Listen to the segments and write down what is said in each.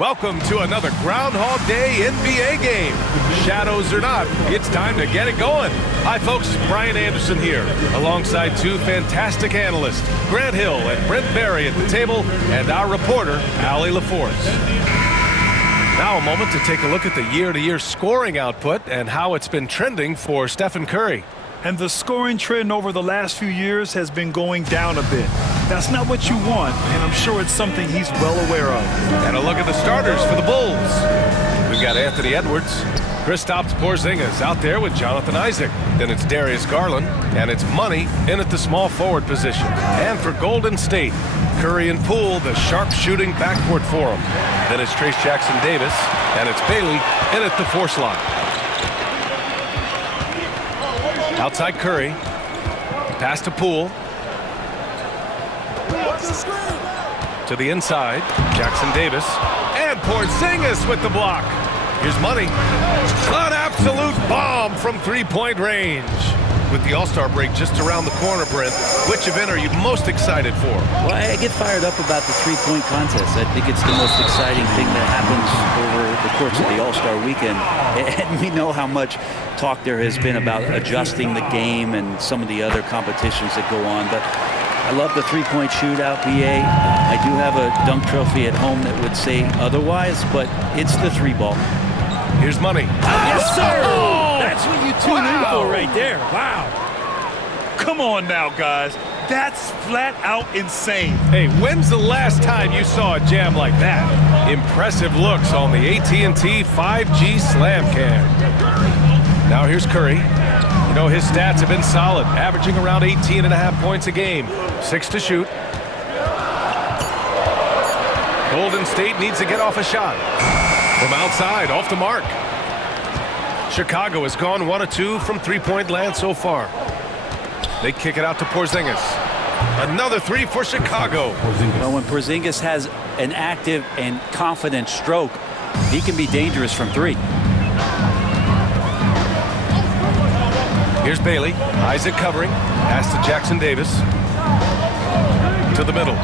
Welcome to another Groundhog Day NBA game. Shadows or not, it's time to get it going. Hi, folks. Brian Anderson here, alongside two fantastic analysts, Grant Hill and Brent Barry at the table, and our reporter, Allie LaForce. Now a moment to take a look at the year-to-year scoring output and how it's been trending for Stephen Curry. And the scoring trend over the last few years has been going down a bit. That's not what you want, and I'm sure it's something he's well aware of. And a look at the starters for the Bulls. We've got Anthony Edwards, Kristaps Porzingis out there with Jonathan Isaac. Then it's Darius Garland, and it's Money in at the small forward position. And for Golden State, Curry and Poole, the sharp-shooting backcourt for him. Then it's Trace Jackson-Davis, and it's Bailey in at the 4 slot. Outside Curry, pass to Poole. To the inside, Jackson-Davis, and Porzingis with the block. Here's Money. An absolute bomb from three-point range. With the All-Star break just around the corner, Brent, which event are you most excited for? Well, I get fired up about the three-point contest. I think it's the most exciting thing that happens over the course of the All-Star weekend. And we know how much talk there has been about adjusting the game and some of the other competitions that go on. But I love the three-point shootout, BA. I do have a dunk trophy at home that would say otherwise, but it's the 3-ball. Here's Money. Yes, sir! Oh! That's what you tune in for right there. Wow. Come on now, guys. That's flat out insane. Hey, when's the last time you saw a jam like that? Impressive looks on the AT&T 5G Slam Cam. Now here's Curry. You know, his stats have been solid, averaging around 18.5 points a game. 6 to shoot. Golden State needs to get off a shot. From outside, off the mark. Chicago has gone 1 of 2 from three-point land so far. They kick it out to Porzingis. Another 3 for Chicago. Well, when Porzingis has an active and confident stroke, he can be dangerous from 3. Here's Bailey. Isaac covering. Pass to Jackson-Davis. To the middle.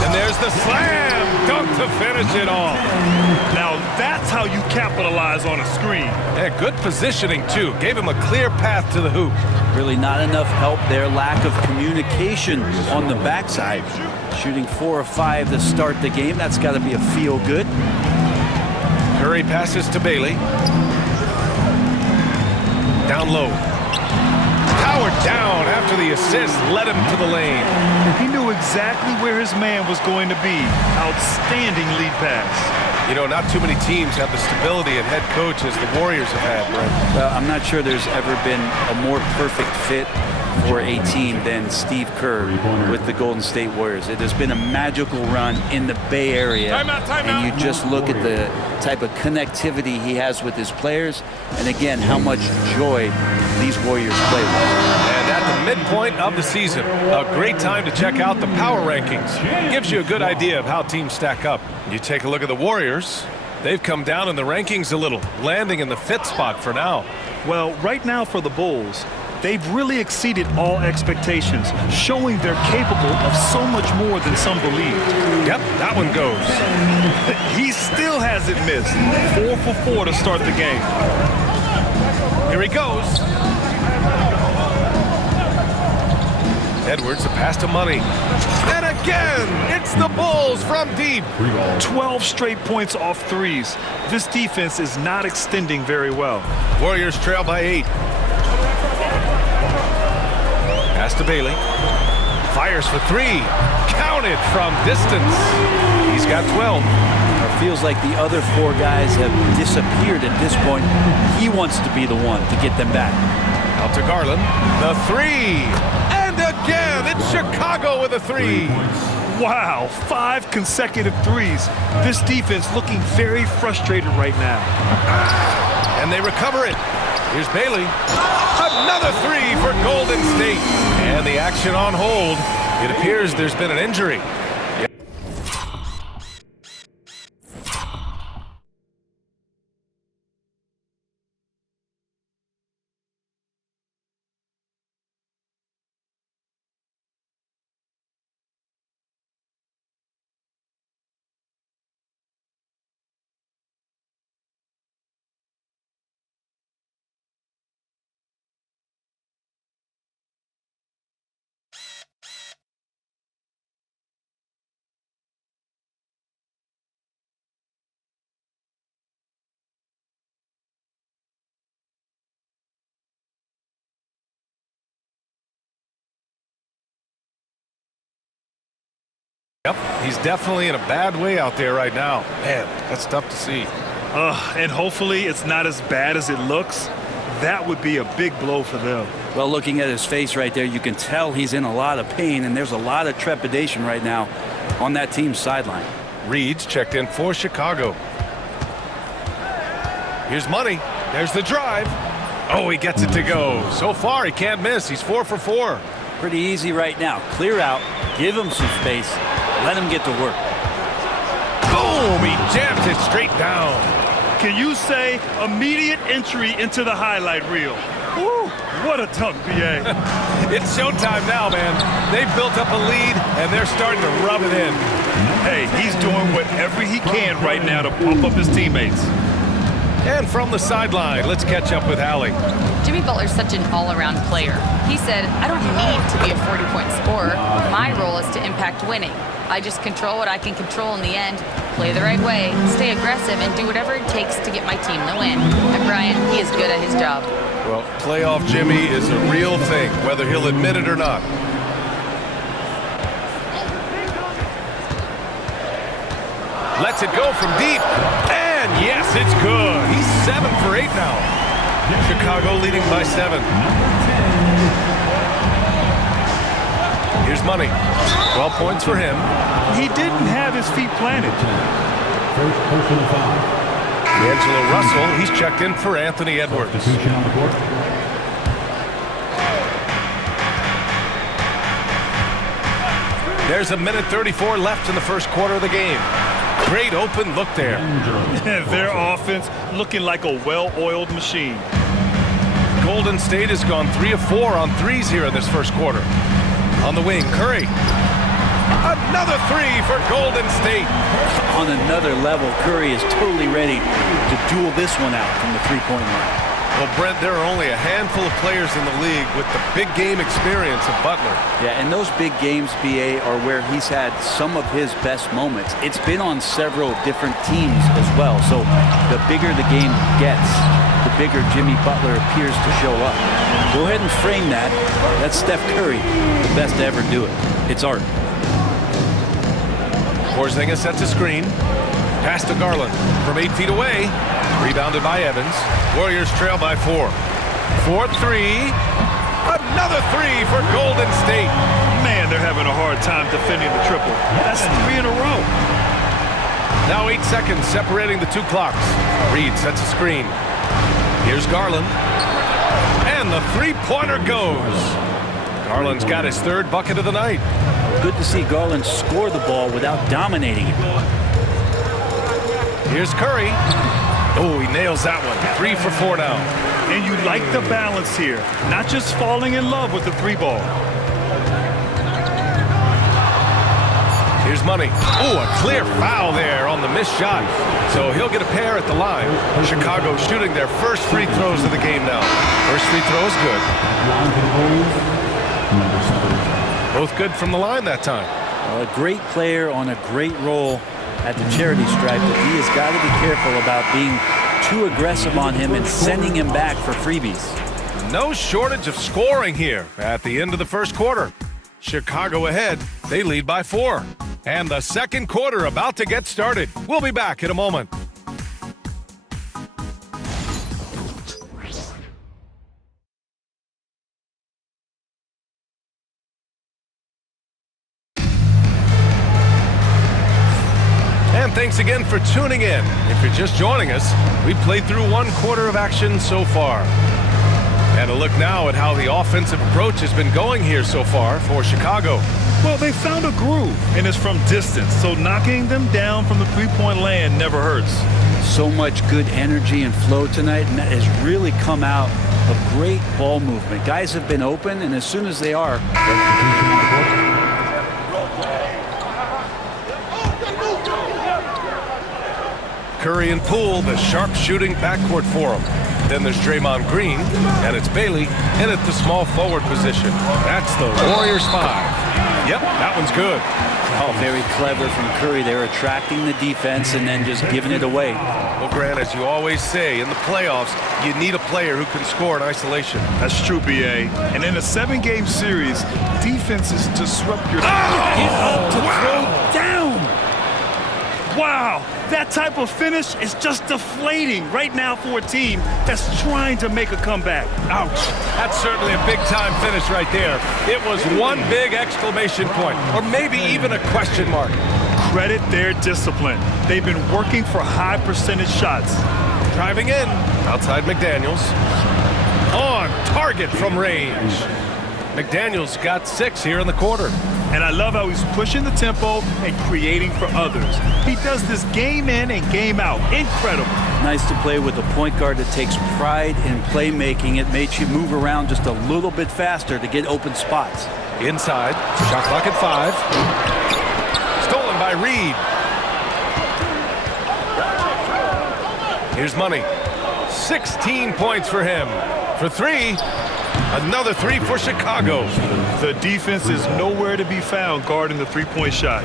And there's the slam dunk to finish it off. Now that's how you capitalize on a screen. Yeah, good positioning, too. Gave him a clear path to the hoop. Really not enough help there. Lack of communication on the backside. Shooting 4 of 5 to start the game. That's got to be a feel good. Curry passes to Bailey. Down low. Powered down after the assist led him to the lane. He knew exactly where his man was going to be. Outstanding lead pass. You know, not too many teams have the stability and head coach as the Warriors have had, Brent. Well, I'm not sure there's ever been a more perfect fit for a team than Steve Kerr with the Golden State Warriors. It has been a magical run in the Bay Area. And you just look at the type of connectivity he has with his players, and again, how much joy these Warriors play with. And at the midpoint of the season, a great time to check out the power rankings. Gives you a good idea of how teams stack up. You take a look at the Warriors. They've come down in the rankings a little, landing in the 5th spot for now. Well, right now for the Bulls, they've really exceeded all expectations, showing they're capable of so much more than some believed. Yep, that one goes. He still hasn't missed. 4 for 4 to start the game. Here he goes. Edwards, a pass to Money. And again, it's the Bulls from deep. 12 straight points off threes. This defense is not extending very well. Warriors trail by 8. Pass to Bailey. Fires for 3. Counted from distance. He's got 12. It feels like the other 4 guys have disappeared at this point. He wants to be the one to get them back. Out to Garland. The 3. And again, it's Chicago with a 3. Wow, 5 consecutive threes. This defense looking very frustrated right now. And they recover it. Here's Bailey. Another 3 for Golden State. And the action on hold. It appears there's been an injury. Yep, he's definitely in a bad way out there right now. Man, that's tough to see. And hopefully it's not as bad as it looks. That would be a big blow for them. Well, looking at his face right there, you can tell he's in a lot of pain, and there's a lot of trepidation right now on that team's sideline. Reed's checked in for Chicago. Here's Money. There's the drive. Oh, he gets it to go. So far, he can't miss. He's 4 for 4. Pretty easy right now. Clear out, give him some space, let him get to work. Boom! He jams it straight down. Can you say immediate entry into the highlight reel? Woo, what a dunk, BA. It's showtime now, man. They've built up a lead, and they're starting to rub it in. Hey, he's doing whatever he can right now to pump up his teammates. And from the sideline, let's catch up with Allie. Jimmy Butler's such an all-around player. He said, I don't need to be a 40-point scorer. My role is to impact winning. I just control what I can control in the end, play the right way, stay aggressive, and do whatever it takes to get my team the win. And Brian, he is good at his job. Well, playoff Jimmy is a real thing, whether he'll admit it or not. Lets it go from deep. And yes, it's good. He's 7 for 8 now. Chicago leading by 7. Here's Money. 12 points for him. He didn't have his feet planted. D'Angelo Russell, he's checked in for Anthony Edwards. There's 1:34 left in the first quarter of the game. Great open look there. Their offense looking like a well-oiled machine. Golden State has gone 3 of 4 on threes here in this first quarter. On the wing, Curry. Another 3 for Golden State. On another level, Curry is totally ready to duel this one out from the three-point line. Well, Brent, there are only a handful of players in the league with the big game experience of Butler. Yeah, and those big games, BA, are where he's had some of his best moments. It's been on several different teams as well. So the bigger the game gets, the bigger Jimmy Butler appears to show up. Go ahead and frame that. That's Steph Curry, the best to ever do it. It's art. Porzingis sets a screen. Pass to Garland from 8 feet away. Rebounded by Evans. Warriors trail by 4. 4-3. Another 3 for Golden State. Man, they're having a hard time defending the triple. That's 3 in a row. Now 8 seconds separating the two clocks. Reed sets a screen. Here's Garland. And the three-pointer goes. Garland's got his 3rd bucket of the night. Good to see Garland score the ball without dominating it. Here's Curry. Oh, he nails that one. 3 for 4 now. And you like the balance here. Not just falling in love with the 3-ball. Here's Money. Oh, a clear foul there on the missed shot. So he'll get a pair at the line. Chicago shooting their first free throws of the game now. First free throw is good. Both good from the line that time. A great player on a great role at the charity stripe, but he has got to be careful about being too aggressive on him and sending him back for freebies. No shortage of scoring here at the end of the first quarter. Chicago ahead. They lead by 4. And the second quarter about to get started. We'll be back in a moment. And thanks again for tuning in. If you're just joining us, we've played through 1 quarter of action so far. And a look now at how the offensive approach has been going here so far for Chicago. Well, they found a groove, and it's from distance, so knocking them down from the three-point land never hurts. So much good energy and flow tonight, and that has really come out of great ball movement. Guys have been open, and as soon as they are... Curry and Poole, the sharp shooting backcourt for him. Then there's Draymond Green, and it's Bailey in at the small forward position. That's the Warriors 5. Yep, that one's good. Oh, very clever from Curry. They're attracting the defense and then just giving it away. Well, Grant, as you always say, in the playoffs, you need a player who can score in isolation. That's true, BA. And in a 7-game series, defenses disrupt your... Get up to throw down. Wow, that type of finish is just deflating right now for a team that's trying to make a comeback. Ouch. That's certainly a big-time finish right there. It was one big exclamation point, or maybe even a question mark. Credit their discipline. They've been working for high percentage shots. Driving in, outside McDaniels. On target from range. McDaniels got 6 here in the quarter. And I love how he's pushing the tempo and creating for others. He does this game in and game out. Incredible. Nice to play with a point guard that takes pride in playmaking. It makes you move around just a little bit faster to get open spots. Inside, shot clock at 5. Stolen by Reed. Here's Money. 16 points for him. For 3, another 3 for Chicago. The defense is nowhere to be found guarding the three-point shot.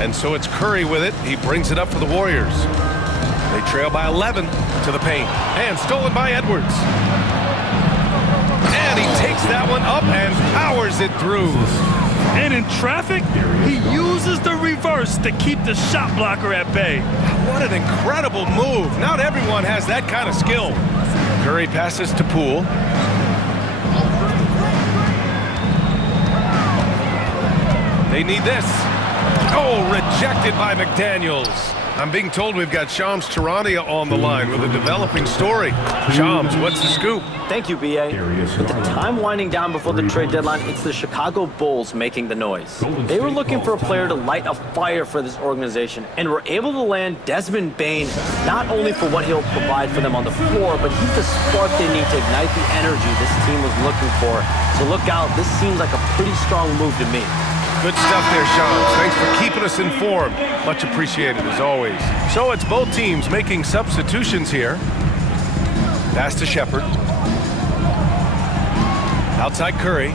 And so it's Curry with it. He brings it up for the Warriors. They trail by 11 to the paint. And stolen by Edwards. And he takes that one up and powers it through. And in traffic, he uses the reverse to keep the shot blocker at bay. What an incredible move. Not everyone has that kind of skill. Curry passes to Poole. They need this. Oh, rejected by McDaniels. I'm being told we've got Shams Charania on the line with a developing story. Shams, what's the scoop? Thank you, B.A. With the time winding down before the trade deadline, it's the Chicago Bulls making the noise. They were looking for a player to light a fire for this organization and were able to land Desmond Bane, not only for what he'll provide for them on the floor, but he's the spark they need to ignite the energy this team was looking for. So look out, this seems like a pretty strong move to me. Good stuff there, Shams. Thanks for keeping us informed. Much appreciated, as always. So it's both teams making substitutions here. Pass to Shepard. Outside Curry.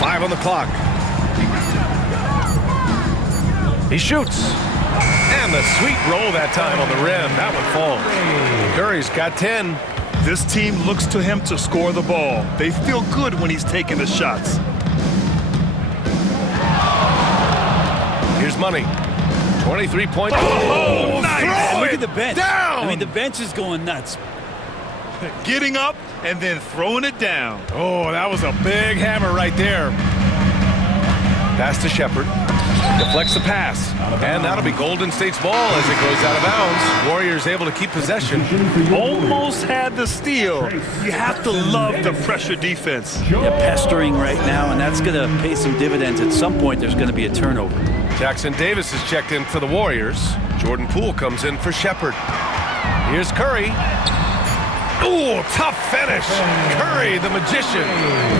Five on the clock. He shoots. And the sweet roll that time on the rim. That one falls. Curry's got 10. This team looks to him to score the ball. They feel good when he's taking the shots. Here's Money. 23 points. Oh, nice. Look at the bench. Down. I mean, the bench is going nuts. Getting up and then throwing it down. Oh, that was a big hammer right there. Pass to Shepard. Deflects the pass. And that'll be Golden State's ball as it goes out of bounds. Warriors able to keep possession. Almost had the steal. You have to love the pressure defense. They're pestering right now, and that's going to pay some dividends. At some point, there's going to be a turnover. Jackson Davis is checked in for the Warriors. Jordan Poole comes in for Shepard. Here's Curry. Ooh, tough finish. Curry, the magician.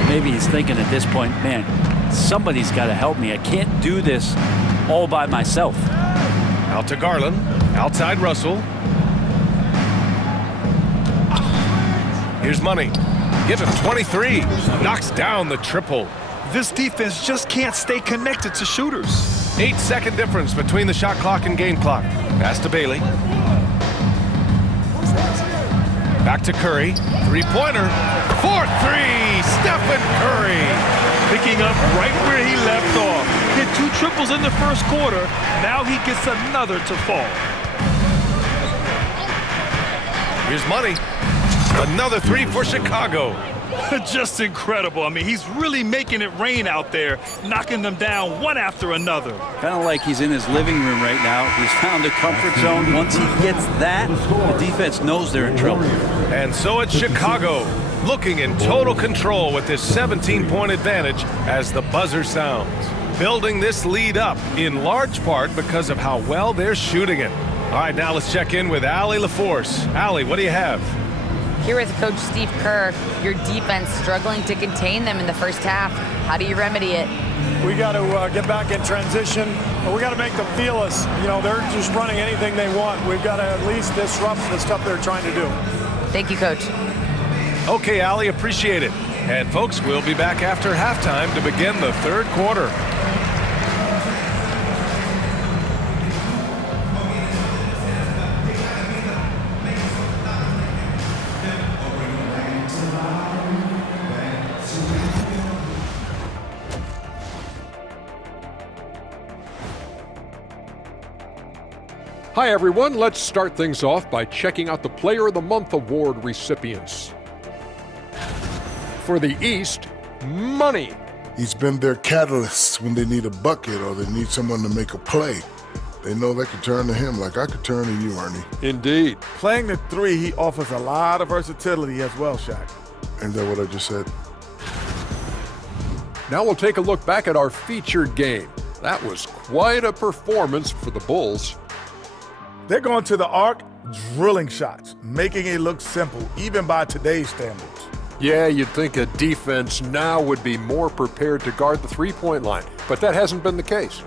Maybe he's thinking at this point, man, somebody's got to help me. I can't do this all by myself. Out to Garland. Outside Russell. Here's Money. Gives him 23. Knocks down the triple. This defense just can't stay connected to shooters. 8-second difference between the shot clock and game clock. Pass to Bailey. Back to Curry. Three-pointer. 4-3. Stephen Curry. Picking up right where he left off. Hit 2 triples in the first quarter. Now he gets another to fall. Here's Money. Another 3 for Chicago. Just incredible. I mean, he's really making it rain out there, knocking them down one after another. Kind of like he's in his living room right now. He's found a comfort zone. Once he gets that, the defense knows they're in trouble. And so it's Chicago, looking in total control with this 17-point advantage as the buzzer sounds. Building this lead up in large part because of how well they're shooting it. All right, now let's check in with Allie LaForce. Allie, what do you have? Here with Coach Steve Kerr, your defense struggling to contain them in the first half. How do you remedy it? We got to get back in transition. We got to make them feel us. You know, they're just running anything they want. We've got to at least disrupt the stuff they're trying to do. Thank you, Coach. Okay, Allie, appreciate it. And folks, we'll be back after halftime to begin the third quarter. Hi everyone, let's start things off by checking out the Player of the Month award recipients. For the East, Money. He's been their catalyst when they need a bucket or they need someone to make a play. They know they can turn to him like I could turn to you, Ernie. Indeed. Playing the three, he offers a lot of versatility as well, Shaq. Is that what I just said? Now we'll take a look back at our featured game. That was quite a performance for the Bulls. They're going to the arc, drilling shots, making it look simple, even by today's standards. Yeah, you'd think a defense now would be more prepared to guard the three-point line, but that hasn't been the case.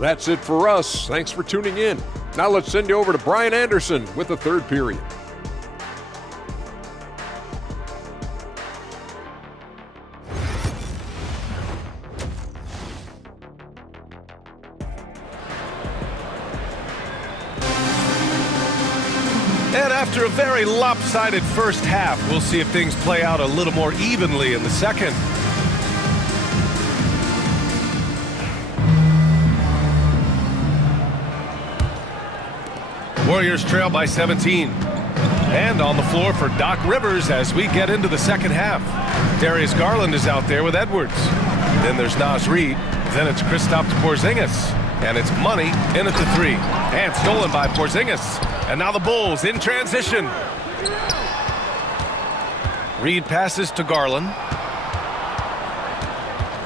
That's it for us. Thanks for tuning in. Now let's send you over to Brian Anderson with the third period. And after a very lopsided first half, we'll see if things play out a little more evenly in the second. Warriors trail by 17. And on the floor for Doc Rivers as we get into the second half. Darius Garland is out there with Edwards. Then there's Naz Reid. Then it's Kristaps Porzingis. And it's Money in at the three. And stolen by Porzingis. And now the Bulls in transition. Reid passes to Garland.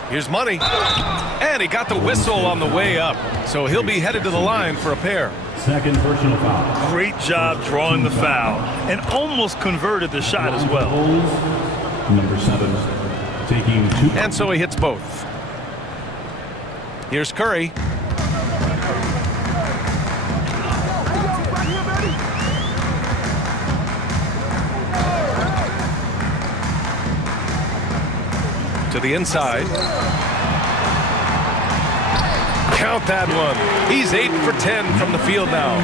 Here's Money. And he got the whistle on the way up. So he'll be headed to the line for a pair. Second personal foul. Great job drawing the foul and almost converted the shot as well. Number 7 taking 2. And so he hits both. Here's Curry. To the inside. Count that one. He's 8 for 10 from the field now.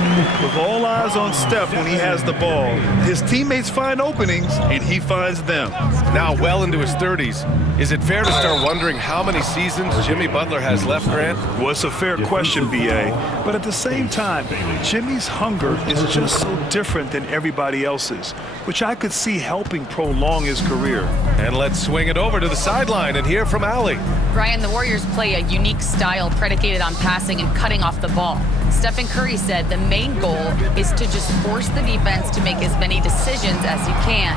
With all eyes on Steph when he has the ball, his teammates find openings and he finds them. Now well into his 30s. Is it fair to start wondering how many seasons Jimmy Butler has left, Grant? Well, it's a fair question, B.A. But at the same time, Jimmy's hunger is just so different than everybody else's, which I could see helping prolong his career. And let's swing it over to the sideline and hear from Allie. Brian, the Warriors play a unique style predicated on passing and cutting off the ball. Stephen Curry said the main goal is to just force the defense to make as many decisions as he can.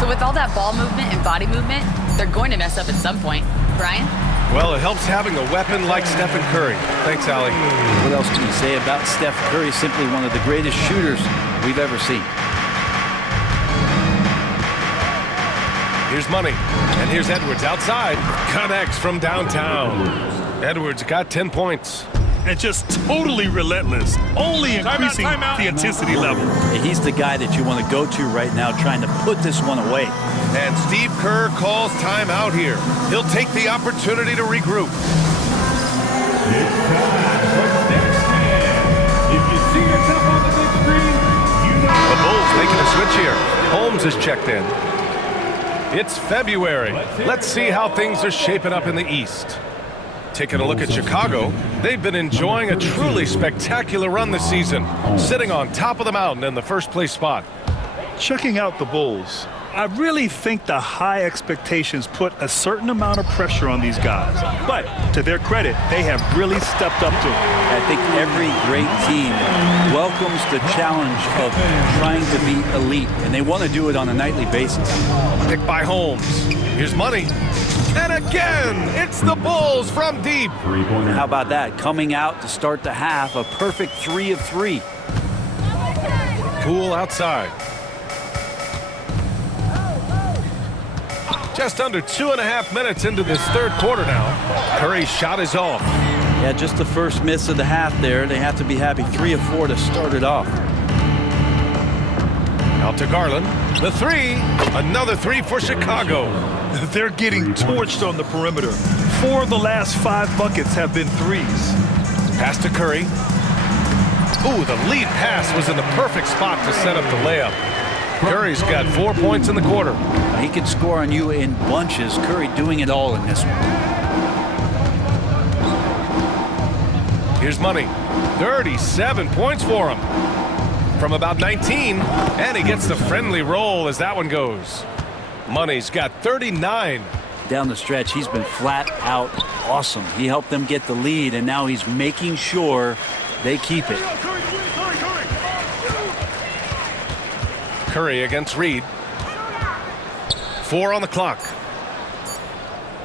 So with all that ball movement and body movement, they're going to mess up at some point. Brian? Well, it helps having a weapon like Stephen Curry. Thanks, Allie. What else can you say about Steph Curry? Simply one of the greatest shooters we've ever seen. Here's Money. And here's Edwards outside. Connects from downtown. Edwards got 10 points. And just totally relentless, only increasing the intensity level. He's the guy that you want to go to right now, trying to put this one away. And Steve Kerr calls timeout here. He'll take the opportunity to regroup. It's time for next man. If you see yourself on the big screen, you know. The Bulls making a switch here. Holmes is checked in. It's February. Let's see how things are shaping up in the East. Taking a look at Chicago, they've been enjoying a truly spectacular run this season, sitting on top of the mountain in the first place spot. Checking out the Bulls, I really think the high expectations put a certain amount of pressure on these guys. But to their credit, they have really stepped up to it. I think every great team welcomes the challenge of trying to be elite, and they want to do it on a nightly basis. Picked by Holmes. Here's Money. And again, it's the Bulls from deep. How about that? Coming out to start the half, a perfect 3 of 3. Poole outside. Just under 2.5 minutes into this third quarter now. Curry's shot is off. Yeah, just the first miss of the half there. They have to be happy. 3 of 4 to start it off. Out to Garland. The three. Another three for Chicago. They're getting torched on the perimeter. 4 of the last 5 buckets have been threes. Pass to Curry. Ooh, the lead pass was in the perfect spot to set up the layup. Curry's got 4 points in the quarter. He can score on you in bunches. Curry doing it all in this one. Here's Money. 37 points for him. From about 19, and he gets the friendly roll as that one goes. Money's got 39. Down the stretch, he's been flat out awesome. He helped them get the lead, and now he's making sure they keep it. Curry against Reed. 4 on the clock.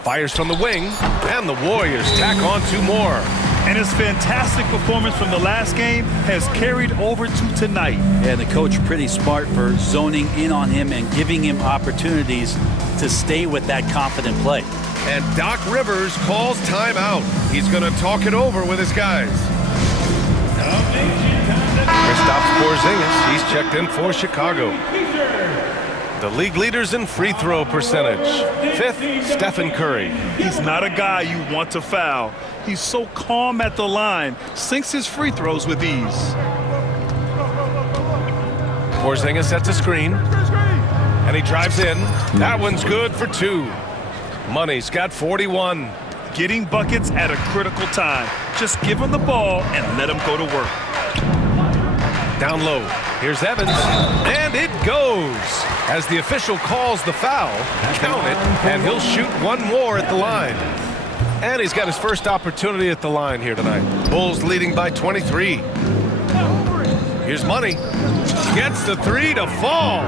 Fires from the wing, and the Warriors tack on 2 more. And his fantastic performance from the last game has carried over to tonight. And the coach pretty smart for zoning in on him and giving him opportunities to stay with that confident play. And Doc Rivers calls timeout. He's going to talk it over with his guys. Kristaps Porzingis, he's checked in for Chicago. The league leaders in free throw percentage. 5th, Stephen Curry. He's not a guy you want to foul. He's so calm at the line, sinks his free throws with ease. Porzingis sets a screen, and he drives in. That one's good for 2. Money's got 41. Getting buckets at a critical time. Just give him the ball and let him go to work. Down low, here's Evans, and it goes. As the official calls the foul, count it, and he'll shoot 1 more at the line. And he's got his first opportunity at the line here tonight. Bulls leading by 23. Here's Money. Gets the 3 to fall.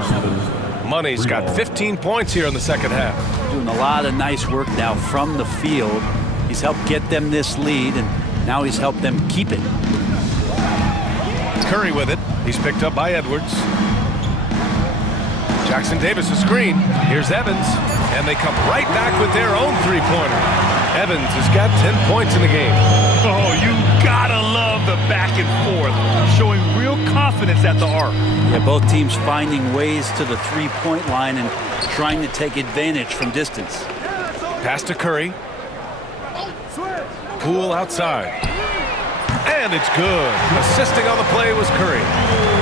Money's got 15 points here in the second half. Doing a lot of nice work now from the field. He's helped get them this lead, and now he's helped them keep it. Curry with it. He's picked up by Edwards. Jackson Davis a screen. Here's Evans. And they come right back with their own 3-pointer. Evans has got 10 points in the game. Oh, you gotta love the back and forth. Showing real confidence at the arc. Yeah, both teams finding ways to the 3-point line and trying to take advantage from distance. Pass to Curry. Poole outside. And it's good. Assisting on the play was Curry.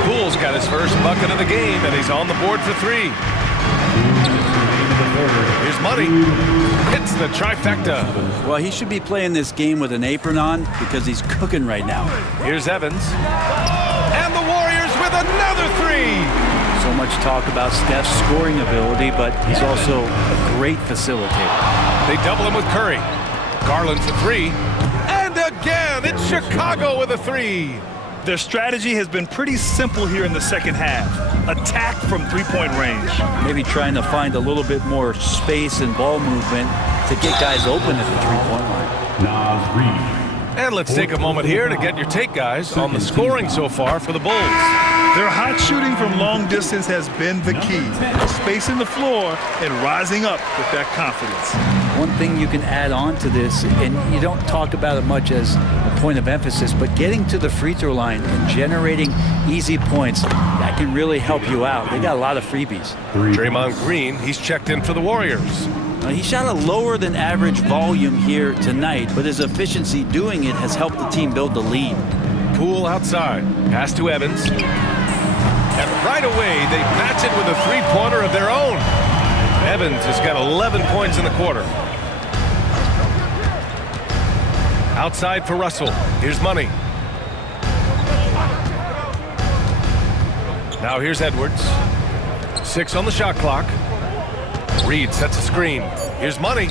Poole's got his first bucket of the game, and he's on the board for 3. Here's Money. Hits the trifecta. Well, he should be playing this game with an apron on because he's cooking right now. Here's Evans. And the Warriors with another 3. So much talk about Steph's scoring ability, but he's also a great facilitator. They double him with Curry. Garland for 3. And again, it's Chicago with a 3. Their strategy has been pretty simple here in the second half. Attack from 3-point range. Maybe trying to find a little bit more space and ball movement to get guys open at the 3-point line. And let's take a moment here to get your take, guys, on the scoring so far for the Bulls. Their hot shooting from long distance has been the key. Spacing the floor and rising up with that confidence. One thing you can add on to this, and you don't talk about it much as a point of emphasis, but getting to the free throw line and generating easy points, that can really help you out. They got a lot of freebies. Draymond Green, he's checked in for the Warriors. He shot a lower than average volume here tonight, but his efficiency doing it has helped the team build the lead. Poole outside. Pass to Evans. And right away, they match it with a 3-pointer of their own. Evans has got 11 points in the quarter. Outside for Russell. Here's Money. Now here's Edwards. 6 on the shot clock. Reed sets a screen. Here's Money.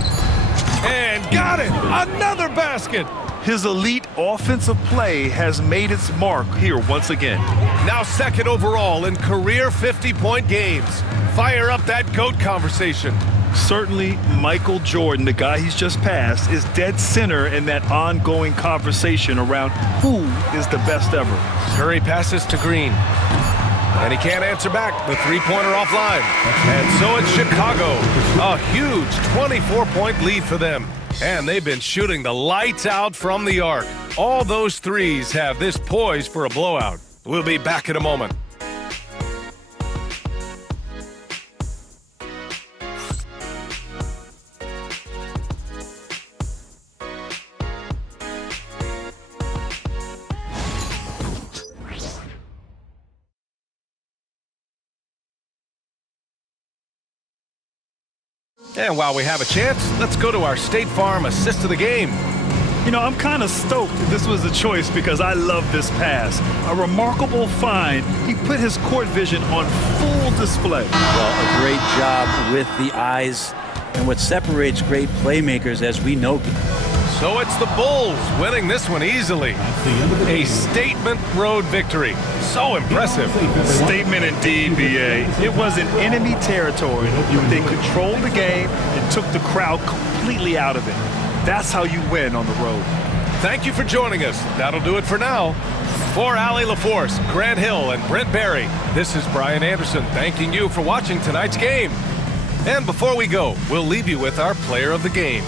And got it! Another basket! His elite offensive play has made its mark here once again. Now second overall in career 50-point games. Fire up that GOAT conversation. Certainly, Michael Jordan, the guy he's just passed, is dead center in that ongoing conversation around who is the best ever. Curry passes to Green. And he can't answer back. The 3-pointer offline. And so it's Chicago. A huge 24-point lead for them. And they've been shooting the lights out from the arc. All those threes have this poised for a blowout. We'll be back in a moment. And while we have a chance, let's go to our State Farm assist of the game. You know, I'm kind of stoked that this was a choice because I love this pass. A remarkable find. He put his court vision on full display. Well, a great job with the eyes. And what separates great playmakers, as we know. So it's the Bulls winning this one easily. A statement road victory. So impressive. Statement indeed, BA. It was in enemy territory. They controlled the game and took the crowd completely out of it. That's how you win on the road. Thank you for joining us. That'll do it for now. For Allie LaForce, Grant Hill, and Brent Barry, this is Brian Anderson thanking you for watching tonight's game. And before we go, we'll leave you with our player of the game.